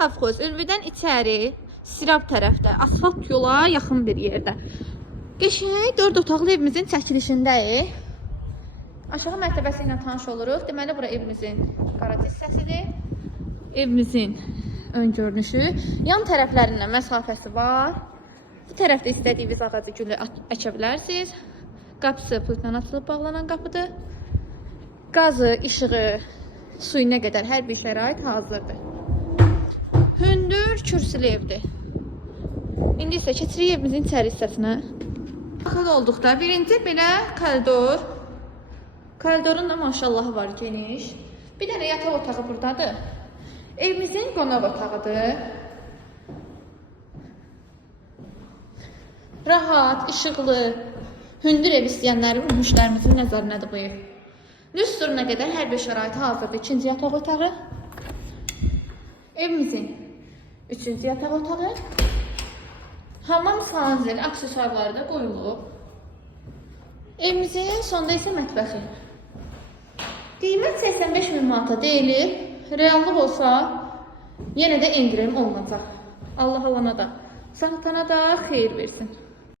Avxoz, Ülvidən içəri, Sirab tərəfdə, asfalt yola yaxın bir yerdə. Qəşəng 4 otaqlı evimizin çəkilişindəyik. Aşağı mərtəbəsi ilə tanış oluruq. Deməli, bura evimizin qaraj hissəsidir. Evimizin ön görünüşü. Yan tərəflərindən məsafəsi var. Bu tərəfdə istədiyiniz ağacı gülü əkə bilərsiniz. Qapısı pultla açılıb bağlanan qapıdır. Qazı, işığı, suyuna qədər hər bir şərait hazırdır. Hündür, kürsülü evdir. İndi isə keçirik evimizin içəri hissəsinə. Daxil olduqda birinci belə koridor. Koridorun da maşallahı var, geniş. Bir dənə yataq otağı buradadır. Evimizin qonaq otağıdır. Rahat, işıqlı, hündür ev istəyənlərin müştərimizin nəzərinədir bu ev. Nüs sırrına qədər hər bir şəraiti hazırdır. İkinci yataq otağı. Evimizin üçüncü yataq otağı. Hamam, sanzel, aksesuarları da qoyulub. Evimizin sonda isə mətbəxi. Qiymət 85.000 manata deyilir. Reallıq olsa yenə də endirim olunacaq. Allah alana da, satana da xeyir versin.